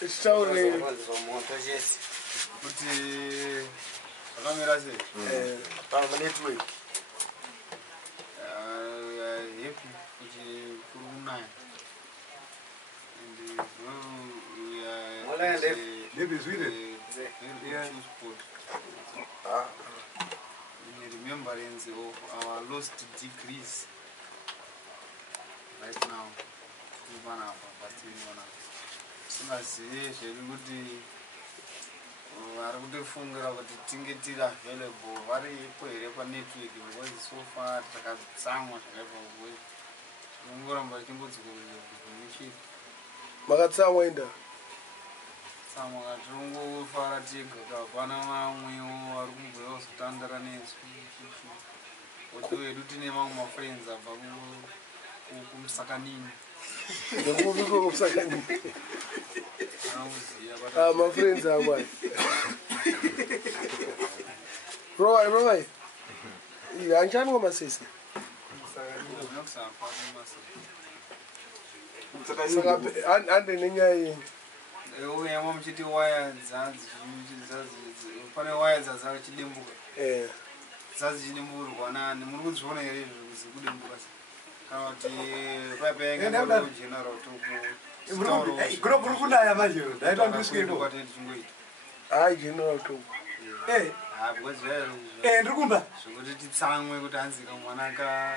Tauri kuti akamira sei pama network happy kuti kuri kunaya remembrance of our lost degrees right now kuvanapa pasitiriona singazive zvedu kuti vari kutifungira kuti tinge tiri available varipo here panetwork because so far takatsamwa zvakaipa ungoramba tichingodzikomuchiri makatsamwa inda tsamwa katirongofara tega kapana vamwewo vari kumboya kuzotandara nesu kuti wedu tine mamwe mafriends abva kumusakanini ndokuviko kusakanini my friends are what? Right. Yeah, I'm trying to go my sister. And the ninja. Oh, yeah, mom, she wires and funny wires as I didn't book. Eh, Says you didn't move one and the moon's one area was a good book. How the rapping and general I general too. Hey, I was there. And Rukumba. So what did it sound with dancing on Wanaka?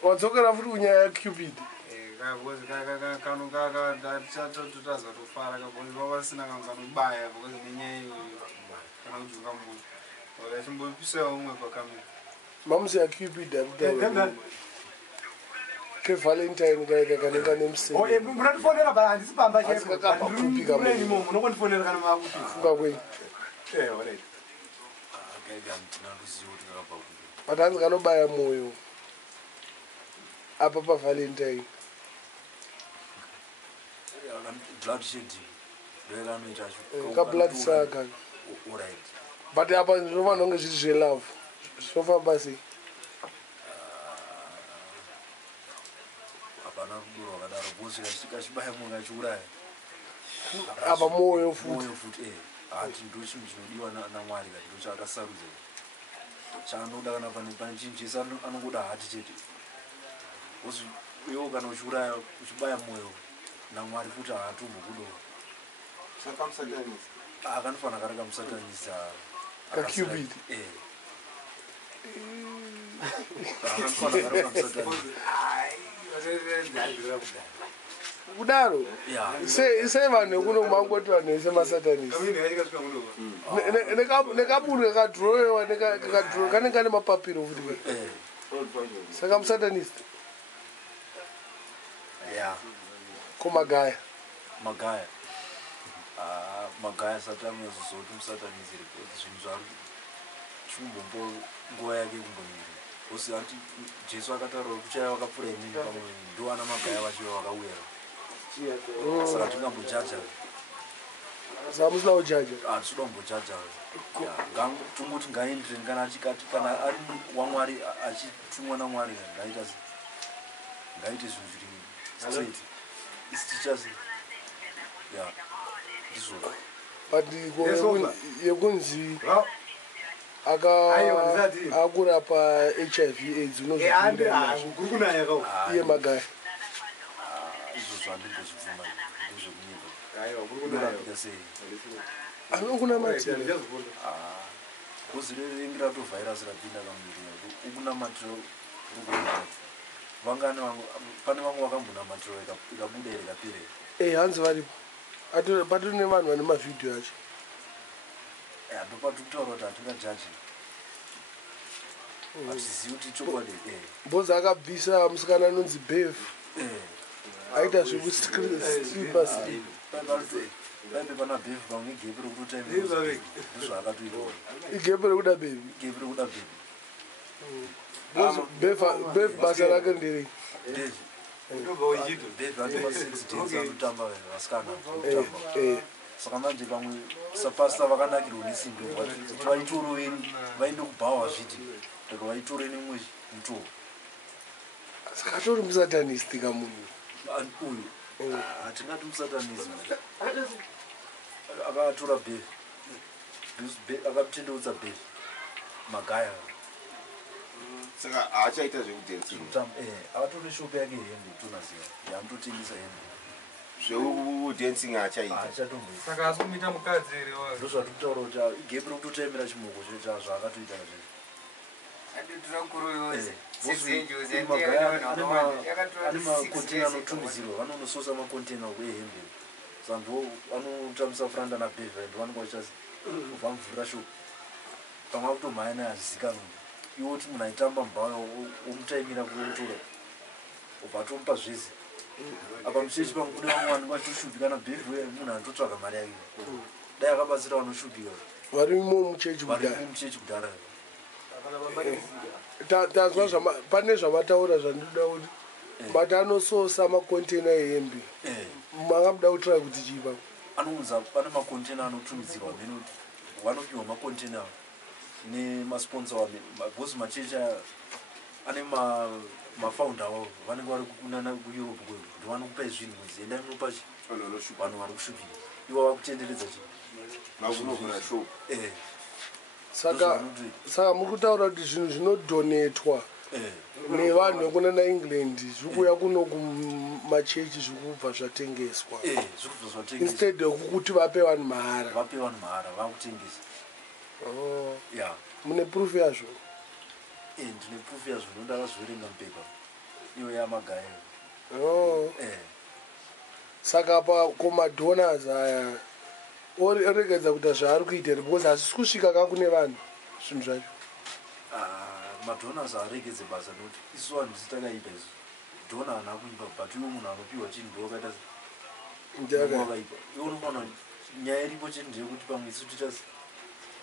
What's talking about Cupid? Was Kanuga that chapter to us to far ago when we were sitting on some buyer because the name or let him be so coming. Mom said Cupid that Valentine guy can name say. Oh, I'm not for about this Bamba. No one for the but I'm going to buy a moyo. Up Valentine. Blood shedding. Blood saga. But the upper no one longer is love. So far, Bassi. Aba moyo food. Ati ndochi mchinodiwa na Mwari kati ndochi akasaruze chaanoda kana pane chinhu chese anongoda hati chete ozi iwo kana uchiuraya uchibaya mwoyo naMwari futi haatombokudowa akanofanira kare kamusatanisa kaCupid akanofanira kare kamusatanisa kudaro sei vanhu kuno mangoti vanhu vese masatanisi nekaburi kakadhirowewa kanenge kane mapapiro futi saka musatanist komagaya magaya satani yazozoti musatanisi zvinhu zvari chimbombo nguva yake kumboniri osi anti Jesu akataura kuchaya wakapfura inini pamwe ndowana magaya vachiva vakawera saka tingambojaja samusina kujaja hatinoda kumbojaja tongoti ngaendireni kana achikati kana ari waMwari achitumwa naMwari ngaite zvinhu zviri straight isi tichasi ndizvo but yekunzi akurapa HIV AIDS iye magaya izvo zvandingozvibvuma ndezvokunyika sei anokunamatira gozi rerengera to virus rapinda kamuviri yako ukunamatiro rukuaa vangane pane vamwe vakambonamatiro ikabuda iri ikapirera hanzi varipo patori nevanhu vane mavhidhiyo acho ndopati kutaura kuti hatingajaji hatizivi kuti chokwadi bhozi akabvisa musikana anonzi Bev aita zvekustripas paipe pana Bev pamwe igepe rekutotaimndizvo akatoiroa igepe rekuda bebi Bev basa rake nderei Bev ane ma6 days anotamba vasikana saka manje pamwe sapasta vakanakirwa nesimbi kuti vaitoreni vainde kubhawa zviti saka vaitoreni mumwe mutowo saka tori musatanist kamunhu uyu hatingati musatanism akatora bev akatendeutsa bev magaya saka haachaita zvekudhensi akatora shopu yake hembe tonaziva yaanototengesa hembe zveudhensing haachaita saka asi kumita mukadzi here ndo zvatiri kutaura kuti gepi rokutotaimira chimoko zvaakatoita kazvii ane makontena anotumidzirwa vanonososa makontena ehembe sando anotamisa franda nabeva ende vanenge vachichazi ubva mvurira shopu pamwe akutomhaya naye hazizikanwa iwo kuti munhu aitamba mubhawa omutaimira kuotora ubva atomupa zvese apa muchechi pangu kune vamwe vanenge vachitoshupika nabhevhi munhu anototsvaga mari yake dai akabatsira vanoshupika varimo muchechi kudhara tanzwa pane zvamataura zvandinoda kuti bata anososa makontena ehembe mangamuda kutrai kuti chipa anounza pane makontena anotumidzirwa then kuti vanopiwa makontena nemasponsor bhosi machechi ane mafaunda wavo vanenge vari kunana kueurope kwedu ndi vanokupai zvinhu kunzi endai munopa vanhu vari kushupika ivo vakutenderedza saka muri kutaura kuti zvinhu zvinodhonetwa nevanhu vekunana england zviri kuuya kuno kumachechi zviri kubva zvatengeswa instead yekuti vape vanhu mahara vakutengesa mune proof yazvo ndine proof yazvo ndakazviverenga mupepa iyo yamagaya saka pa komadonors aya oregedza kuita zvaari kuita because hasisi kusvika ka kune vanhu zvinhu zvacho madonors aregedze basa nokuti isu vanhu isitakaipa isu dona hana kuipa but iwo munhu anopiwa chinhu ndowakaita wakaipa iwo unofanira nyaya iripo chete ndeyekuti pamwe isu tiita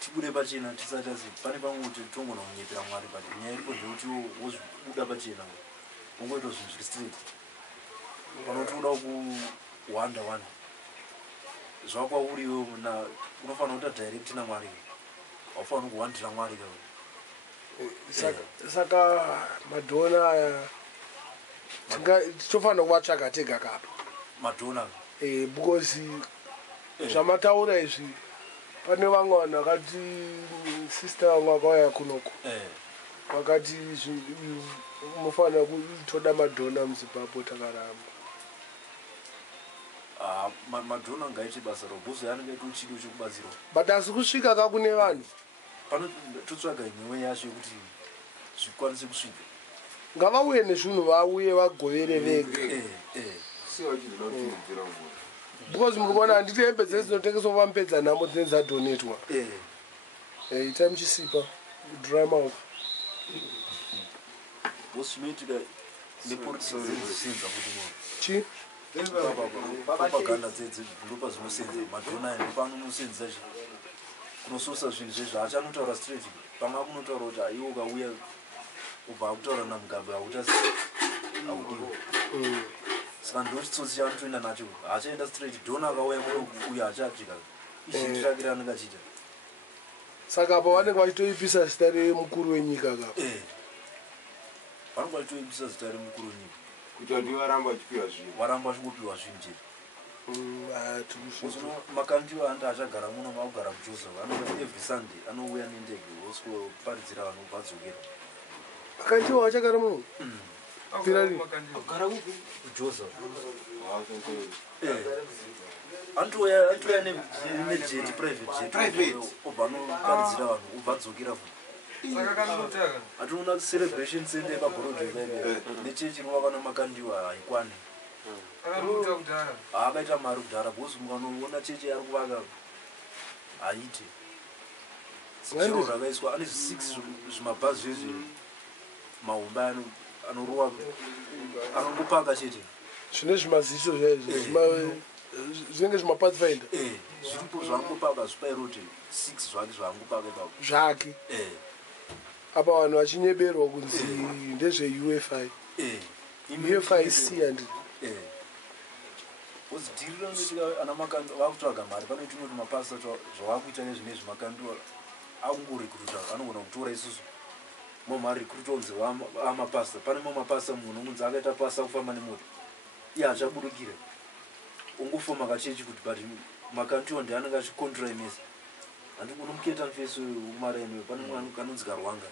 tibude pachena tisati asi pane pamwe kuti tongona kunyepera mwari but nyaya iripo ndeyekuti wozvibuda pachena ungoita zvinhu zviri straight panotoda kuwanda zvakwauriwo unofanira kuita direct namwari haufanira kuwandira mwari saka madhona aya tofanira kuvatsvaga tega kapa madhona because zvamataura izvi pane vamwe vanhu vakati sister vamwe vakauya kunoko vakati mufanira kutoda madhona muzimbabwe takaramba madhona ngaite basa robhuzi yanenge aita uchido chekubatsirwa but asi kusvika ka kune vanhu pano totsvaga imwewe yacho yekuti zvikwanise kusvika ngavauye nezvinhu vauye vagovere vega because muri kuona handiti hembe dzese dzinotengeswa vamupedza nhamo dzinenge dzadhonetwa itai muchisipa dry mouth zvinoitika nepolitisenza kuti chi propaganda dzedzinopa zvinosenza madhona ndopano unosenzesa chi kunososa zvinhu zvezvo achanotaura straight pamwe akunotaura kuti aiwo ukauya ubva akutaura namugabe hautasi haudiwa saka ndoti tsotsi chaanotoenda nacho haachaenda straight dhona akauya uyo hachasvika izvi rake ranenge achiita saka apa vanenge vachitoipisa zita remukuru wenyika kapa vanenge vachitoipisa zita remukuru wenyika kuti vanhu varamba vachipiwa zvinhu varamba vachingopiwa zvinhu chete makandiwa anda achagara muno maakugara kujoseph anouya every sunday anouya nendege osiparidzira vanhu vadzokera makandiwa achagara muno kujoseph antoya nejeti private obva anoparidzira vanhu obva adzokera futi hationa celebration center yepabhorodhoi nechechi rovava nemakandiwa haikwani akaita mari kudhara bhosi mukanoona chechi ari kuvaka haite chero rakaiswa ane 6 zvimabhazi zvezve mahomba anorova anongopaka chete zvine zvimaziso zvinenge zvimapathfinder zviripo zvaangopaka zvipairoti 6 zvake zvaangopaka ipapo zvake apa vanhu vachinyeberwa kunzi ndezveufi ufic and uzidirira noitika ana makandu vakutsvaga mari panoiti kuti mapasta zvawakuita nezvine zvimakandu akungorekruta anogona kutora isusu mama recruitonzi amapasta pane mamapasta munhu unonzi akaita pasta kufamba nemoto iye achaburukira ungofoma kachechi kuti but makantiwo ndianenge achicontraimesa handi unomuketa mfeso umaraini pane mwana kanonzi karwanga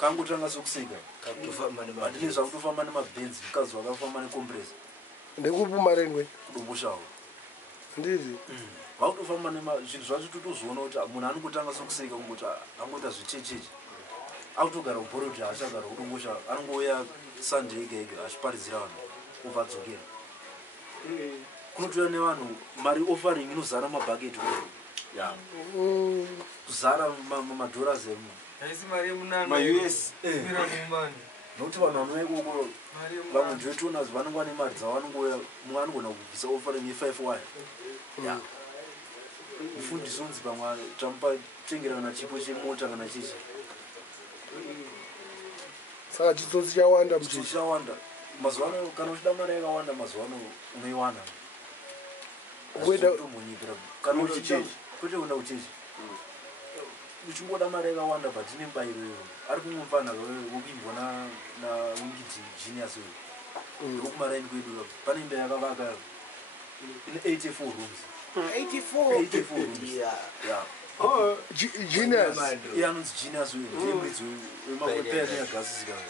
kangotanga sokusika handine zvakutofamba nemabhenzi mukazi wakafamba necompresa ndekupi marenwe kudomboshawo ndiri vakutofamba zvinhu zvacho totozoona kuti munhu anongotanga sokusika kungoti angoita zvichechechi akutogara kubhore kuti achagara kudombosha anongouya sunday ega ega achiparidzira vanhu obva adzokera kunotoya nevanhu mari offering inozara mabhaketi ya kuzara madhollars emu maus nokuti vanhu vanouya ikoko vamwe njotonas vanongova nemari dzavanongouya mumwe anogona kubvisa offering ye5 wire ya mufundisi unzi pamwe tamupa tengera kana chipo chemota kana chichi saka chitsotsi chawanda chitsotsi chawanda mazuva ano kana uchida mari yakawanda mazuva ano unoiwana munyipira kana uchichechi kwete kuenda kuchechi uchingoda mari yakawanda but ine mbairo iyo ari kumwe mufana wobimbwa nawingi genius uyu ndokumaraini kwedu pane imba yakavaka ine 84 rooms 84 rooms yeah genius anonzi genius uyu ndiyemridzi wemakwepea neagasi zikava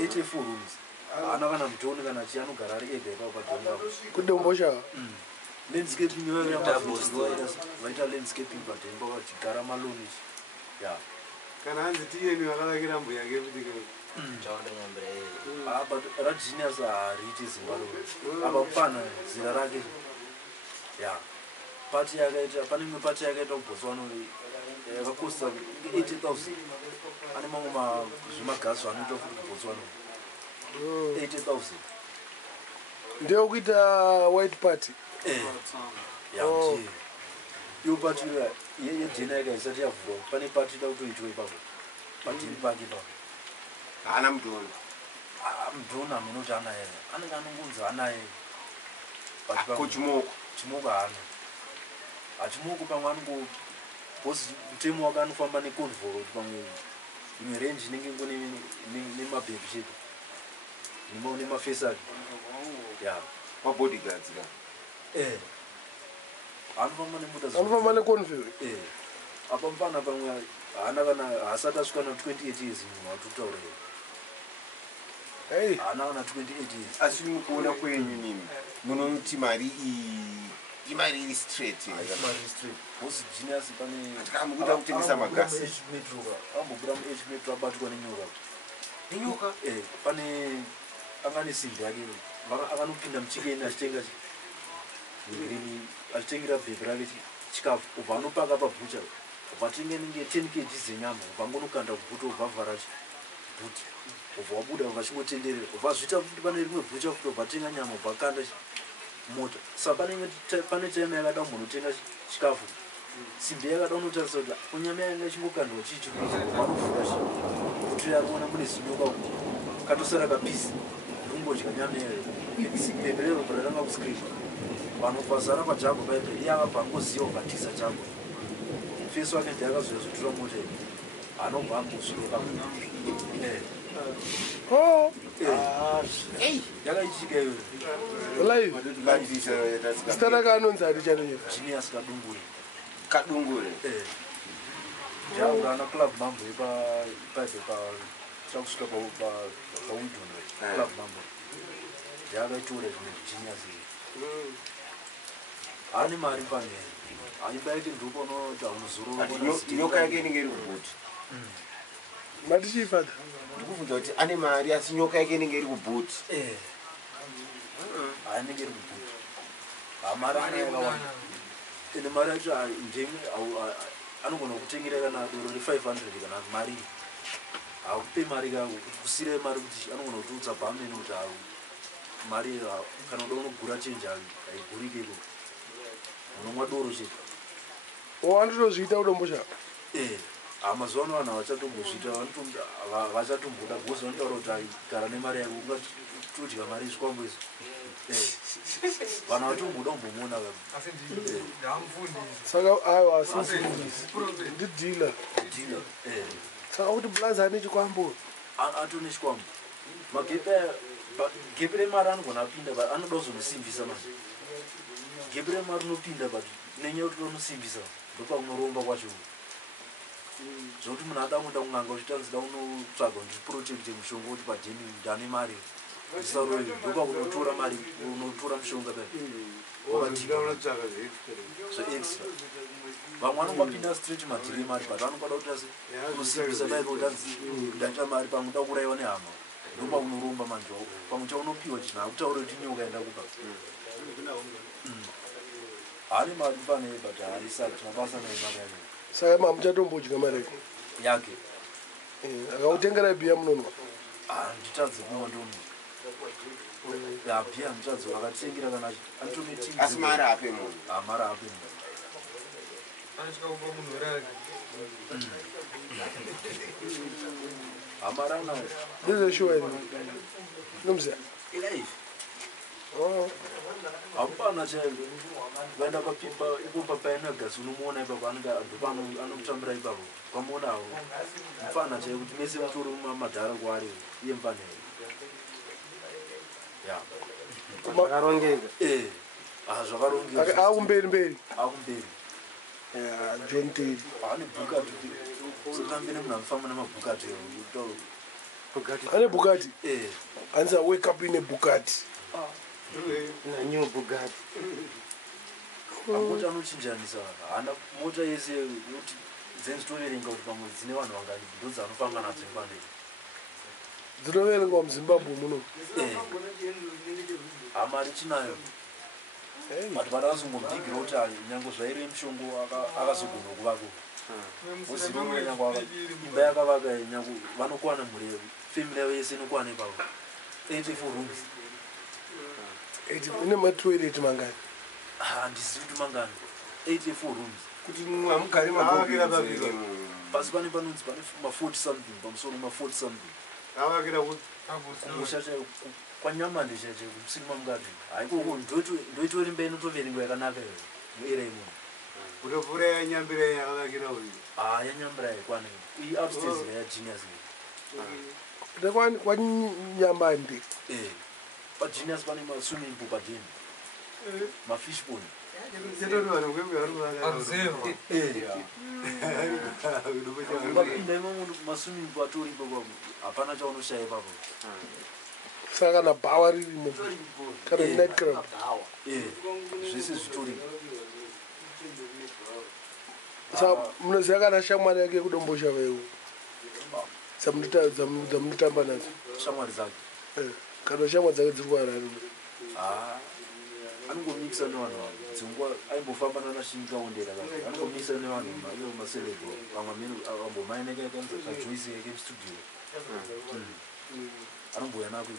84 rooms ana kana mutoni kana chi anogara ari ega ipapo padhonga kudombosha landscaping vaita landscaping padhemba vachigara maloni ya kana hanzi tiyeni vakavakira mbuya yake kuti but ragenius haariiti zimbabwe apa mufana zira rake ya pati yakaita pane imwe pati yakaita kubotswana yakakosta 80,000 ane mamwe zvemagasi anoita futi kubotswana 80,000 ndeyekuita white party iyo pati yejena yaka isati yavhurwa pane pati ida kutoitwa ipapo patini pake ipapo haana mudhona mudhona munoti anaye anenge anongonzi anaye chimoko haana hachimoko pamwe anongo bhosi mutemo wake anofamba neconvol kuti pamwe imwe renji inenge ngo nemabhebi shedu nemafesi ake ya mabodyguards ka anofamba neconvol apa mufana pamwe haana kana haasati asvika na 28 years munhu watokutaura haana kana 28 years asi mukuona kwenyu nimi munoti mari imari iri straight bosi genius pane mukuita kutengesa magasi ambobuda muh metro abatwa nenyoka pane angane simbi yake akanopinda muchikeni achitenga achitengera bhebhi rake chikafu ubva anopaka pabhucha ubva atengenenge 10 kg zenyama ubva angonokanda kubhuta ubva avhara bhuti ubva wabuda ubva achingotenderera ubva azvita futi pane rimwe bhucha futi ubva atenga nyama ubva akanda mota saka pane time yakada munhu otenga chikafu simbi yakada unotarisa kuti kunyama yanga ichingokandwa chichi vanovhura bhuti yakuona mune zinyoka kuti katosara kapisi ndingodya nyama yayo bhebhi rero bradanga kuscreena vanhu vazara pajango paipe iye akabva angoziva ubvatiza jango mufesi wake ndiyakazoyazotura mota iyi anobva ambosvika yakaichika iyoyo zita rake anonzi ari chanoyo genius kadungure ndiaura ana club mambo epaipe chakusvika pawidon club mambo ndiakaitaura zvimwe genius iyi haane mari pane haimba yake ndokonoti haunozoroanyoka yake inenge iri kubhuti matichifada ndikubvunza kuti ane mari asi nyoka yake inenge iri kubhuti hainenge iri kubhuti hamari anayakawanda ende mari yacho ndemi anogona kutengera kana doro re500 kana mari hakupe mari kusira mari kuti anogona kutiudza pamene kuti mari kana uda unogura chenji haigurike iko unomwa doro chete andotozviita kudombosha mazuva ano vanhu havachatombozviita vachatomboda bhosi vanotaura kuti aigara nemari yako ungatodya mari zvikwamboizvo vanhu vatomboda kumbomuona saka aiwa ndidhila saka kuti blaza ane chikwambo atone chikwambo gepe remari anogona apinda anoda kuzonosimbisa manje gepe remari unopinda but nenyaya kuti unosimbisa ndopakunoromba kwacho zvokuti munhu ada kuda kun'anga uchitanzida unotsvaga ndiprotecte mushonga kuti padheni ndane mari zisaroi ndopakunotora mari unotora mushonga zveextra vamwe vanongapinda straight madhiri emari but vanokwada kuti asi unosimbisa daipotanzi ndaita mari pamwe uda kuraiwa nehama ndopaunoromba manje pamwe chaunopiwa chinhu akutaura kuti nyoka enda kupa haane mari fanei but haisati mabasa naimari yake saka mamuchatombodya mari yake akautengera bhiya munonwa handitadze kumwa ndonwa bhiya handitadze akatitengera kana anitometii asi mari ape munhu mari ape munhu hamara anayo ndezeshuwa ine nomziya hapana chaiko vaenda papipa ipopa paenagasi unomuona ipapo anokutambira ipapo kwamuonawo mufana chaiko kuti mese mutori madhara kwaari iye mufanei zvakarongeka zvakarongeka akumberi mberi akumberi John Terry ane bhukati sekambe nemunhu anofamba nemabhukati ane bhukati anza wake up ine bhukati new Bugatti angoti anochinjanisa hana mota yese kuti dzenzitoverenga kuti pamwe dzine vanhu vangani ndo dzanofamba nadzo mbande dzinoverengwa muzimbabwe muno hamari chinayo but vakazongombigiro kuti nyange zvaire mushongo akazogona kuvako uzive nyange imba yakavaka nyange vanokwana mhuri family yavo yese inokwana ipapo 84 rooms ine matoilet mangani handisivi kuti mangani 84 rooms kuti amugari mavakira pasi pane panonzi pane ma40 something pamusoro ma40 something avakira kuti kumusha chaiyo kwanyamande chaicho kumusini mamukati haikoko ndoitori mba inotoverengwa yakanaka iyo muera imomo kutopfuura yanyambira yakavakira uyu yanyambira yaikwana iyi upstairs yagenius kwanyamande pagenius pane maswimming pool padeni mafish pond ukapinda imomo maswimming pool atori ipapo hapana chaunoshaya ipapo saka kana bhawa ririmo kana night club zvese zvitori munoziva kana shamwari yake yekudombosha vaiwo dzamunotamba nadzo shamwari dzake kana shamwari dzake dziri kuharare anongomikisa nevanhu dzingwa aimbofamba nanashingaondera kati anongomikisa nevanhu ivo maselebo vamwe ambomaineka yakanzi kajoyce yake mustudio anombouya nako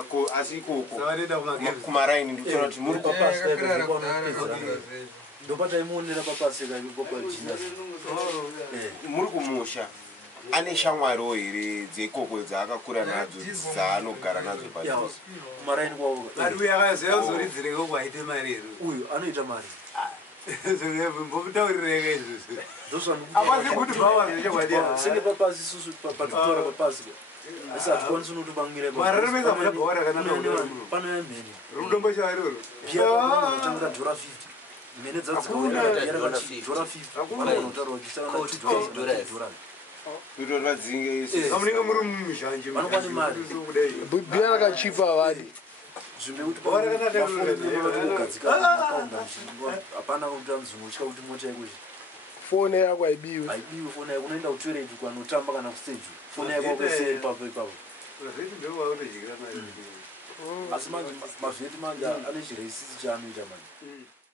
iko asi ikoko kumaraini ndikutora kuti muri ndopataimuonera papaseka papajinasi muri kumusha ane shamwariwo here dzeikoko dzaakakura nadzo dzaanogara nadzo padhuze kumaraini kwavo uyu akazivauzoridzireko kwaite mari ero uyu anoita mari mbomutaurireka izvozvo senge papasi isusu patitora papasi asi hatikwanisi unotobangire pano yamheni rudombo chavariro biatangira dhora 50 mhene dzadzikaudhora 50 amunenge muri muzhanje vanokwane mari bhiya rakachipa vari zvimbe kuti hapana kutanzungu chika kuti mota yekuti fone yako haibiwe haibiwe fone yako unoenda kutoilet kwanotamba kana kustage fone yako kwese ipapo ipapo asi manje mavheti manje ane chirasisi chaanoita manje